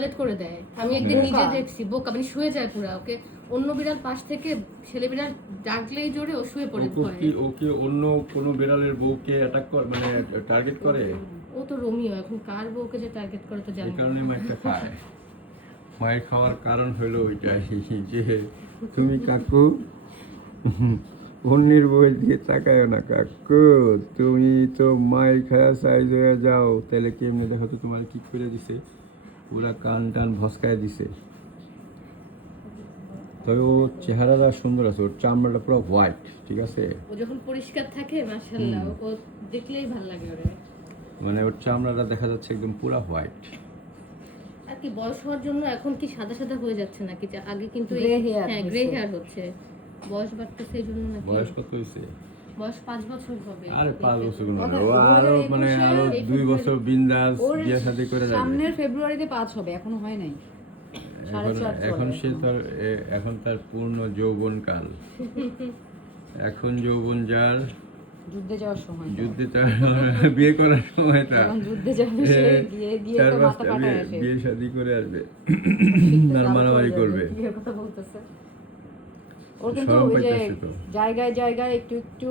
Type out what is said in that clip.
Toilet করে দেয়। আমি একদিন নিজে দেখছি, বোকা মানে শুয়ে যায় পুরা। ওকে অন্য বিড়াল পাশ থেকে ছেলে বিড়াল ডাকলেই জোরে ও শুয়ে পড়ে ভয়ে। ও কি অন্য কোন বিড়ালের বউকে অ্যাটাক করে, মানে টার্গেট করে? ও তো রোমিও, এখন কার বউকে যে টার্গেট করে তো জানি এই না। কারণে মাইরটা খায়। মায়ের খাওয়ার কারণ হলো ওইটাই যে তুমি কাকু অন্যের বউয়ের দিকে তাকায় না কাকু, তুমি তো মায়ের খায়া সাইজ হয়ে যাও। তাহলে কেমনে দেখো তো তোমার কি করে দিছে, পুরা কান টান ভসকায় দিছে। তবে ও চেহারাটা সুন্দর আছে, ওর চামড়াটা পুরো হোয়াইট, ঠিক আছে। ও যখন পরিষ্কার থাকে মাশাআল্লাহ, ও দেখলেই ভালো লাগে ওরে। মানে ওর চামড়াটা দেখা যাচ্ছে একদম পুরা হোয়াইট। আর কি বয়স হওয়ার জন্য এখন কি সাদা সাদা হয়ে যাচ্ছে নাকি? আগে কিন্তু হ্যাঁ গ্রে হেয়ার হচ্ছে, বয়স বাড়তেছে এই জন্য নাকি। বয়স কত হয়েছে? বয়স 5 বছর হবে। আরে 5 বছর কোনো না, ও আরো মানে আরো 2 বছর বিন্দাস বিয়ে শাদী করে যাবে। সামনের ফেব্রুয়ারিতে 5 হবে, এখনো হয় নাই। এখন সে তার এখন তার পূর্ণ যৌবন কাল। এখন যৌবন যার, যুদ্ধে যাওয়ার সময়, যুদ্ধে বিয়ে করার সময় তার, এখন যুদ্ধে যাবে সে, গিয়ে তো মাথা কাটায় আসে, বিয়ে শাদী করে আসবে, আর মারামারি করবে। বিয়ের কথা বলতেছে। ওর কিন্তু শরম ওই যে পাইতেছে তো। জায়গায় জায়গায় একটু একটু